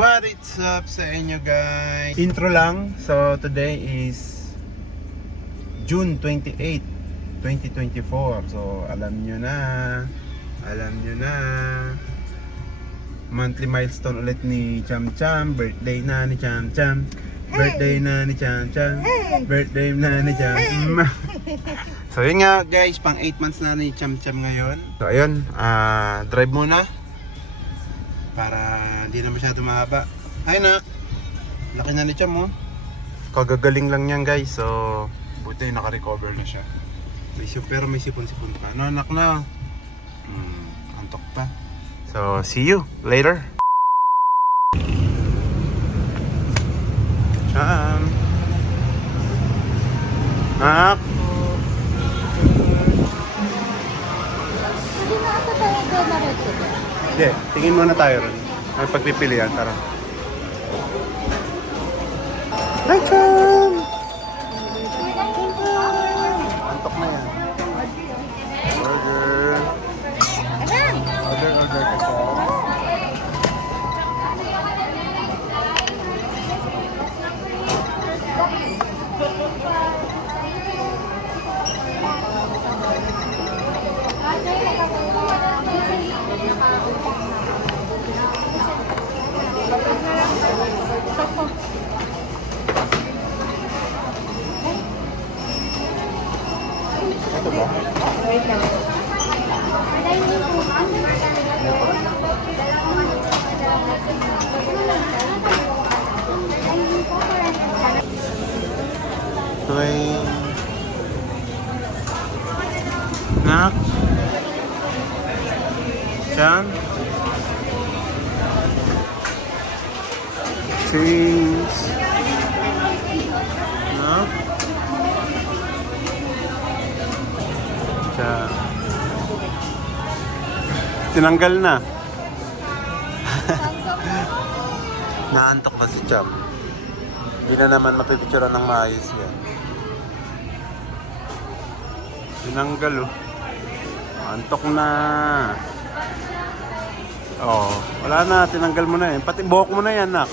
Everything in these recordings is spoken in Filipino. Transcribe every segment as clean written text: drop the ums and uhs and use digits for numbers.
What is up sa inyo guys? Intro lang. So today is June 28, 2024. So alam nyo na monthly milestone ulit ni Cham Cham. Birthday na ni Cham Cham. Birthday na ni Cham Cham. Birthday na ni Cham Cham. So yun nga guys, pang 8 months na ni Cham Cham ngayon. So ayun, drive muna para hindi na masyado mahaba. Ay nak, laki na ni Cham oh. Kagagaling lang niyan guys. So buti naka-recover na siya. Pero may sipon-sipon pa. No anak na. Antok pa. So see you later. Cham. Nak. Hindi na ata tayo doon na red ticket. Hindi, tingin muna tayo ron. May pagpipilian, tara. Hi, Cham! Antok na yan. Order. Order ka siya. Ito ba? Wait lang. Train. Nak. Cham. Cheese. Nak. Cham. Tinanggal na. Naantok na si Cham. Hindi na naman mapipicturean ng maayos yan. Tinanggal oh. Antok na. Oh, wala na, tinanggal mo na yan. Pati buhok mo na yan, nak.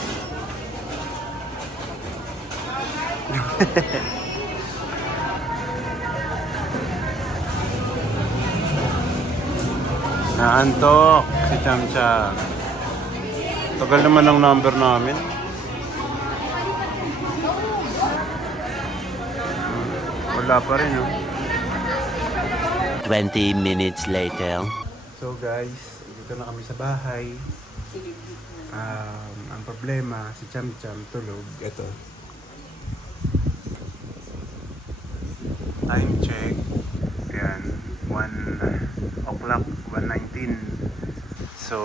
Naantok si Cham Cham. Tagal naman ang number namin. Wala pa rin oh. 20 minutes later. So guys, dito na kami sa bahay. Ang problema, si Cham Cham tulog. Ito. Time check. Ayan, 1 o'clock, 1:19. So,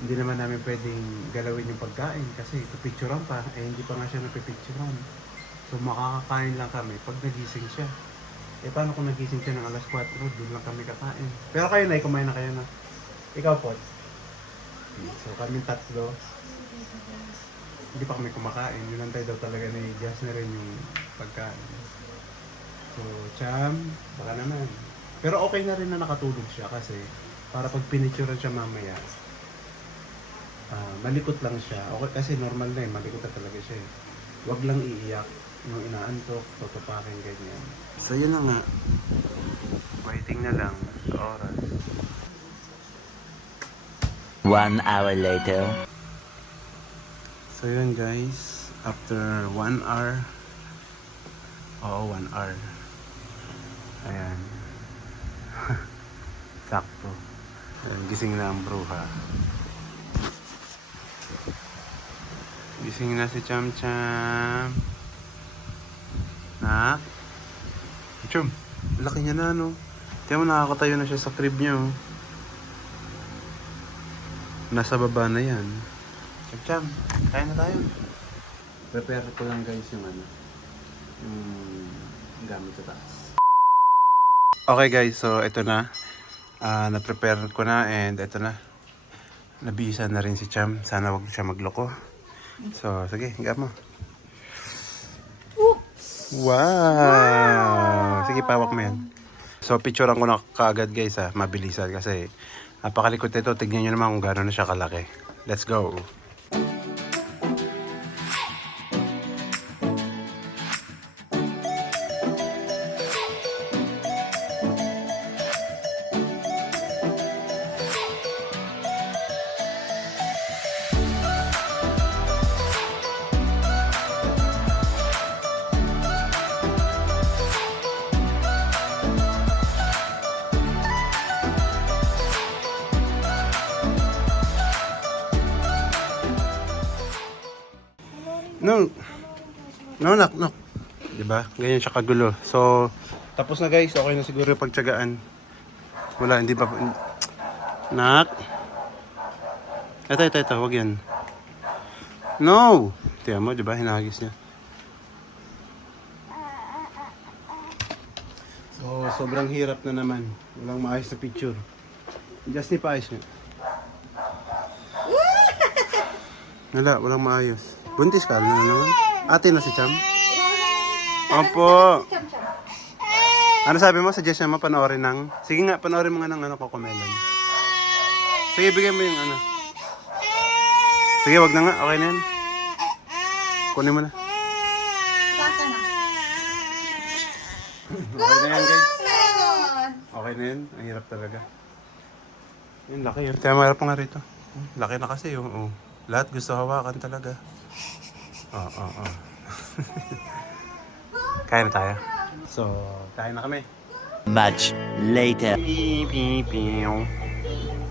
hindi naman namin pwedeng galawin yung pagkain kasi pipicturean pa. Hindi pa nga siya napipicturean. So, makakakain lang kami pag nagising siya. Paano kung nagising siya ng alas 4, doon lang kami kakain. Pero kayo na, kumain na kayo na. Ikaw po. So kami tatlo. Hindi pa kami kumakain. Yunantay daw talaga ni Jazz na rin yung pagkain. So Cham, baka naman. Pero okay na rin na nakatulog siya kasi para pag pinicturean siya mamaya, malikot lang siya. Okay, kasi normal na malikot na talaga siya eh. Huwag lang iiyak. Yung inaantok, tutupakin, ganyan. So yun na nga. Waiting na lang sa oras. 1 hour later. So yun guys, after 1 hour. Oo, 1 hour. Ayan. Sakto. Ayan, gising na ang bruha. Gising na si Cham Cham. Nak? Chum, laki niya na no. Tiyan mo, nakakatayo na siya sa crib niya oh. Nasa baba na yan. Cham Cham, kain na tayo. Prepare ko lang guys yung yung gamit sa taas. Okay guys, so ito na. Na-prepare ko na and ito na. Nabisa na rin si Cham. Sana wag siya magloko. So, sige, higa mo. Wow! Sige, pawak mo yan. So, picturean ko na kaagad guys ha. Mabilisan kasi napakalikot nito. Tignan nyo naman kung gano'n na siya kalaki. Let's go! No. No, knock. Diba? Ganyan siya kagulo. So, tapos na guys. Okay na siguro yung pagtsagaan. Wala, hindi pa. Nak. Ito. Huwag yan. No! Tiyan mo, diba? Hinahagis niya. So, sobrang hirap na naman. Walang maayos na picture. Justin, paayos niya. Walang maayos. Buntis ka na naman. Ate na si Cham? Opo. Ano sabi mo? Suggestion mo panoorin ng... Sige nga, panoorin mo nga ng Cocomelon. Sige, bigyan mo yung ano. Sige, wag na nga. Okay na yan. Kunin mo na. Okay na yan, guys. Okay na yan. Ang hirap talaga. Yung laki yun. Kaya mahirap pa nga rito. Laki na kasi yung... Lahat gusto hawakan talaga. Oo. Kaya na tayo. So, kain na kami. Much later.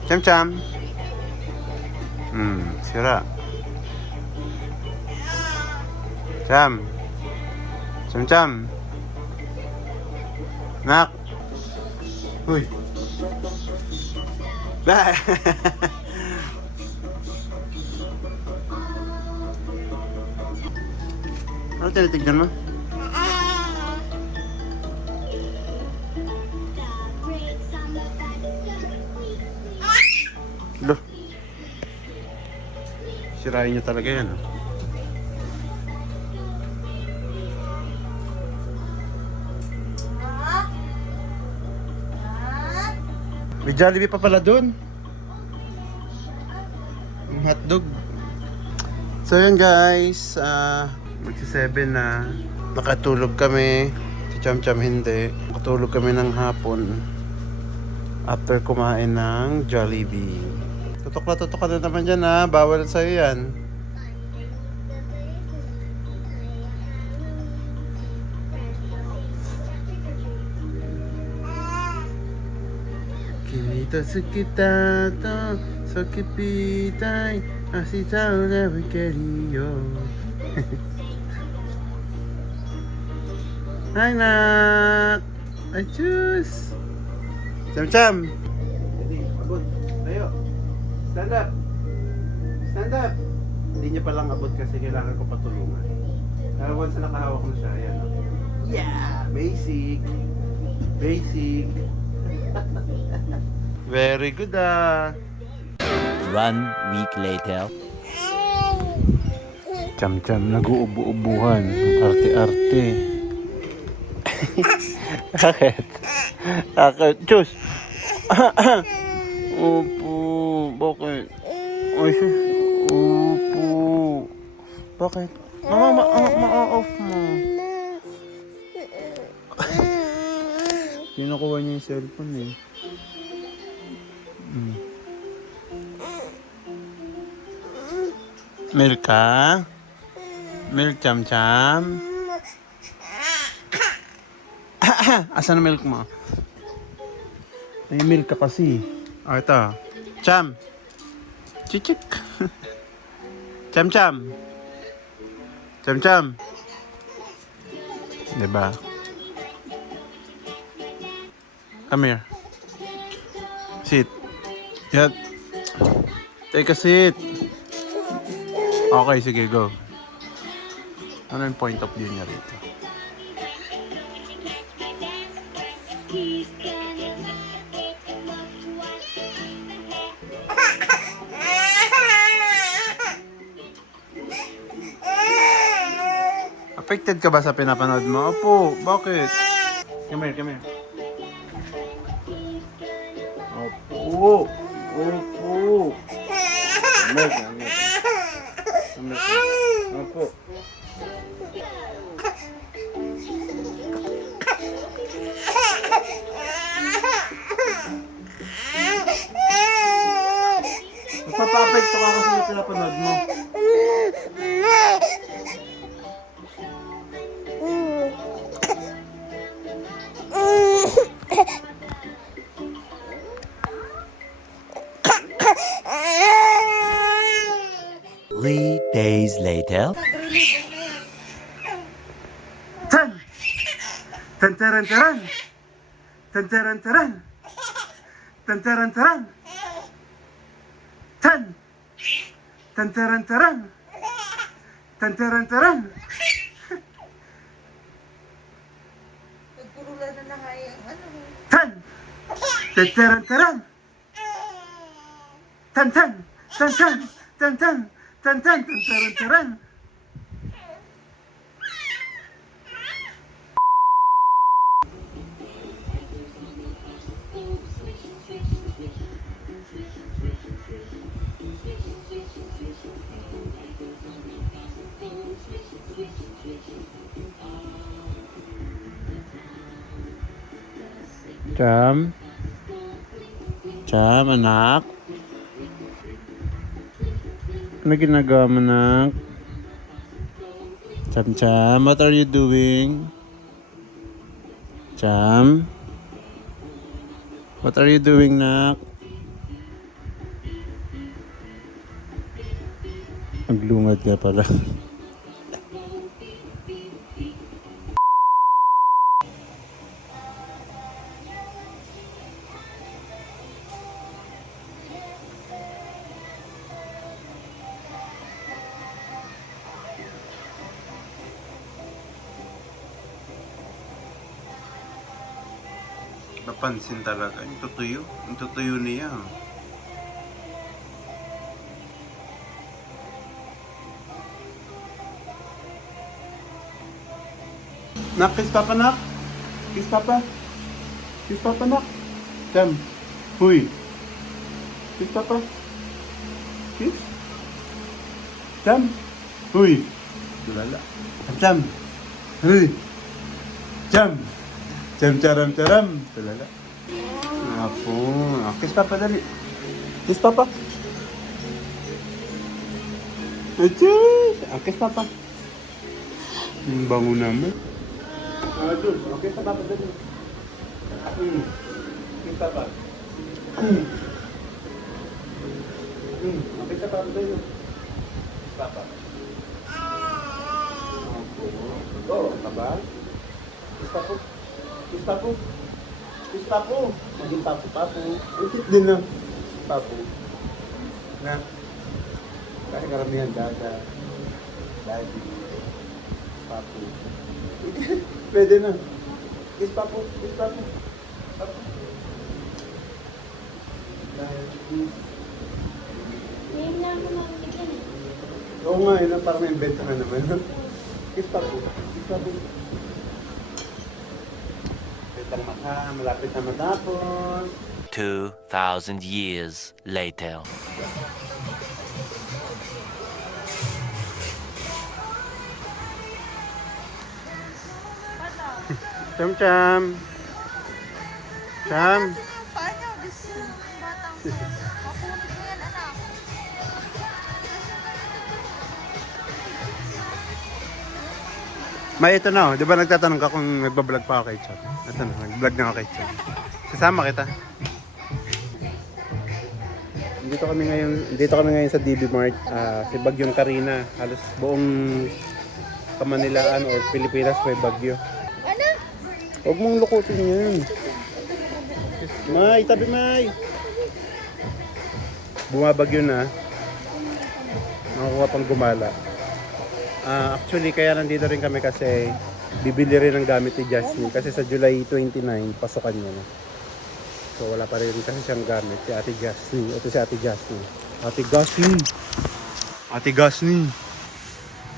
Cham. Sira. Cham. Nak. Uy. Bah. Ano tinitignan mo? Loh. Sirain niya talaga yan. May Jollibee pa pala doon. Yung hotdog. So yun guys, magsi-7 na. Nakatulog kami. Si Cham hindi. Nakatulog kami ng hapon. After kumain ng Jollibee. Tutok ka na naman dyan ha. Bawal sa'yo yan. Kimi to tsukita to sokipitai ashita o nabukeru yo. Hi, Nak! Ay, choose! Cham! Hindi, abot. Tayo. Stand up! Hindi niya palang abot kasi kailangan ko patulungan. Pero once na nakahawak na siya, ayan. Yeah! Basic! Very good ah! 1 week later. Cham, nag-uubo-ubuhan. Arte-arte. Bakit? Diyos! Opo, bakit? Ay, sus. Opo. Bakit? Mama, ma-off mo. Kinukuha niya yung cellphone eh. Milk ka? Milk Cham. Asan ang milk mo? May milk ka kasi. Ito. Cham. Chichik. Cham. Diba? Come here. Sit. Yat. Take a seat. Okay, sige, go. Ano yung point of view niya rito? Affected ka ba sa pinapanood mo? Opo, bakit? Come here. Opo. Opo. Magpapa-apekto ka kasi sa pinapanood mo. Days later. Tantaran taran. Tantaran taran. Tantaran taran. Tan. Tantaran taran. Tantaran taran. Nagpurulan na na nga yung ano. Tan. Tantaran taran. Tan tan. Tan tan. Tan tan. Tan tan. Tantaran taran. Cham? Cham, anak? Ano ginagawa mo, anak? Cham, Cham, what are you doing? Cham? What are you doing, nak? Naglungad ka pala. Napansin talaga. Yung tutuyo. Yung tutuyo niya. Nak, kiss papa, nak. Kiss papa. Kiss papa, nak. Cham. Huy. Kiss papa. Kiss. Cham. Huy. Lala. Cham, cham. Huy. Cham. Cham, charam, charam. Lala. Apo. Kiss papa dali. Kiss papa. Achoo. Kiss papa. Ang bango naman. Dul, okay sa papa dali. Kiss papa. Okay sa papa dali. Kiss papa. Go, papa. Kiss papa. Kiss papo. Kiss papo. Maging papo. Ang cute din na. Papo. Na. Kasi karamihan dada. Daddy. Papo. Pwede na. Kiss papo. Kiss papo. Papo. Ngayon na ako makikita eh. Oo nga, yun parang may invento na naman. Kiss papo. Kiss papo. Malapit na matapos. 2,000 years later. Cham, cham. Cham. Paano? Batang mapunit mo yan, anak. May ito na, di ba nagtatanong ka kung nagbablog pa ako kay Cham? Ito na, nag-vlog na ako kay Cham. Kasama kita. Dito kami ngayon sa DB Mart. Si Bagyo Karina, halos buong Kamanilaan or Pilipinas may bagyo. Ano? Huwag mong lukutin yan. May, tabi May. Bumabagyo na. Nakukuha pang gumala. Actually, kaya nandito rin kami kasi bibili rin ng gamit ni Jasmine. Kasi sa July 29, pasokan niya na. So wala pa rin kasi siyang gamit. Si Ate Jasmine. Ito si Ate Jasmine. Ate Jasmine. Ate Jasmine.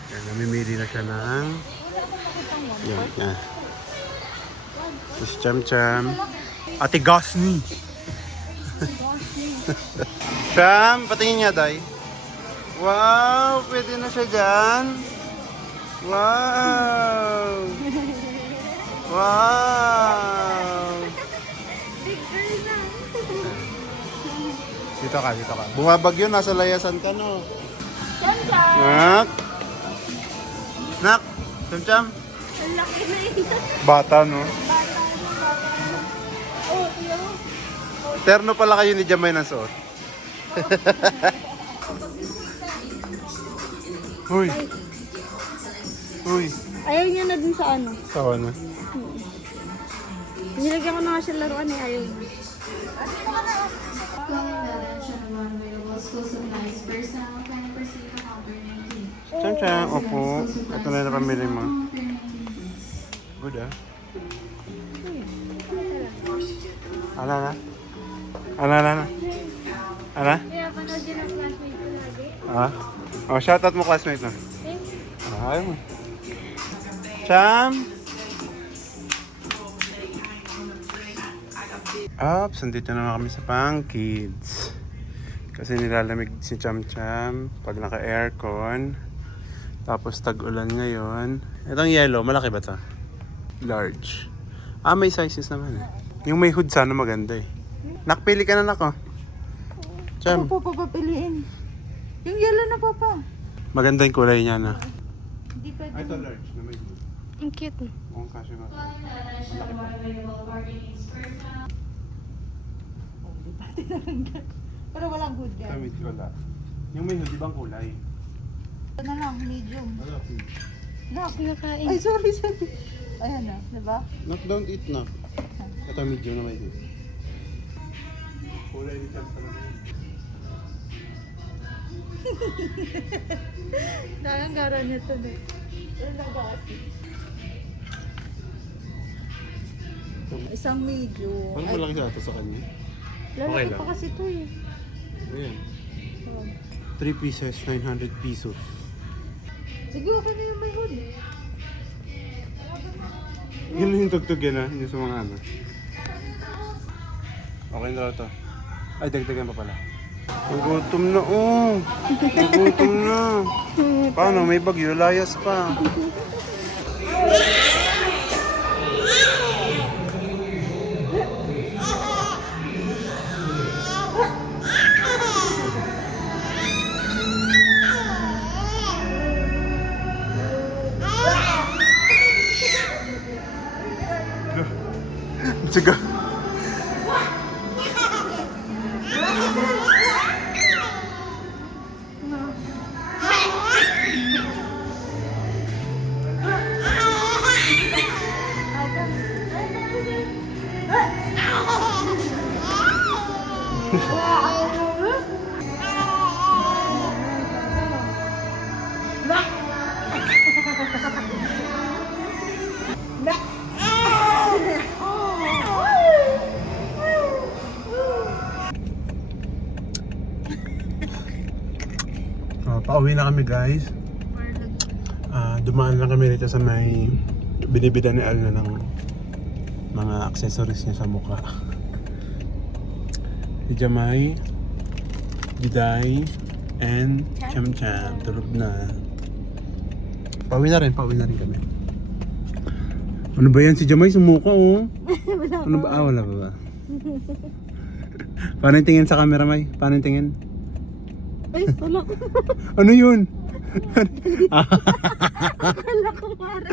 Yan, namimili na siya ng... Yan, yan. Si Cham Cham. Ate Jasmine. Cham, patingin niya, Day. Wow, pwede na siya dyan. Wow! Wow! Big girl na. Dito ka. Bumabagyo, nasa layasan ka, no? Cham-cham! Nak? Nak? Cham-cham? Ang laki na yun. Bata, no? Oh, tiyo mo. Terno pala kayo ni Jamay ng suot. Huy! Huy! Ayaw niya na din sa ano. Sawa na. Nilagyan ko na nga siya laruan eh. Ayaw niya. Cham cham, opo. Ito na yung pamili mo. Good ah. Ala na. Ala. Kaya panood din ang classmate ko lagi. Ah? Oh, shoutout mo classmate na. Thank you. Ayaw mo. Cham! Ops, nandito na kami sa Pang Kids. Kasi nilalamig si Cham Cham pag naka-aircon. Tapos tag-ulan ngayon. Itong yellow, malaki ba to? Large. Ah, may sizes naman eh. Yung may hood sana maganda eh. Nakpili ka na nako. Cham, Papa, papapiliin. Yung yellow na papa. maganda yung kulay niya na. Hindi pwede. Ito large na may hood. Ang cute. Mukhang kasya nga. Pero walang good yan. Kami wala. Yung may hood, ibang kulay. Ito na lang, medium. Wala. Nak, nakain. Ay, sorry. Ayan na, diba? Knock, don't eat knock. Ito medium na may hood. Kulay ni Cham talaga. Nakangara niya ito na. Isang medium. Parang malaki sa ito sa kanya. Lalaki Okay lang. pa kasi ito eh. Ayan. 3 pieces, 900 pesos. Sige, okay na yung may hood. Yun lang yung tugtog yan ah, yung sa mga ano. Okay na raw to. Ay, dagdagan pa pala. Nagutom na oh. Nagutom na. Paano? May bagyo, layas pa. Sige. Pauwi na kami guys. Dumaan lang kami rito sa may binibida ni Al na ng mga accessories niya sa mukha. Si Jamay, Diday, and Cham Cham. Tulog na. Pauwi na rin kami. Ano ba yan si Jamay? Sumuka oh. Ano ba? Ah, wala pa ba? Paano yung tingin sa camera, May? Paano yung tingin? Ay, wala ko. Ano yun? Wala ko mara.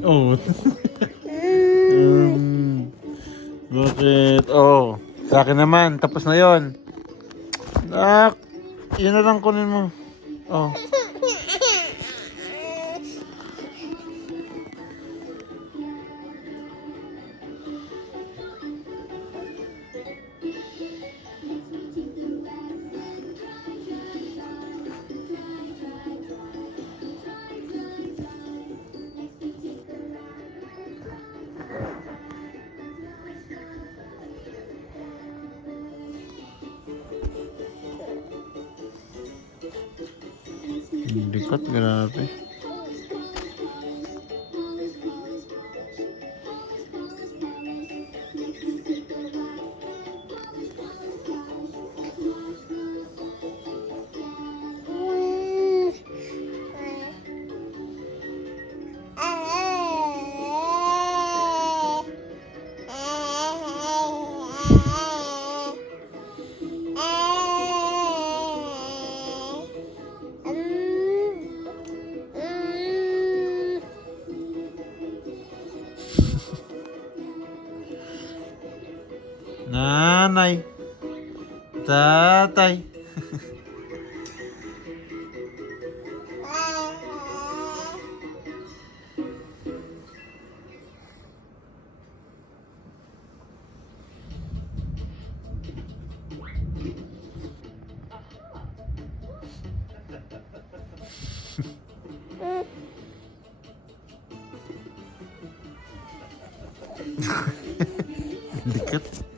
Oh. Bakit? Oh. Sa akin naman. Tapos na yon. Nak. Yun na lang kunin mo. Oh. Likot, grabe. Nanay. Tatay. Likot.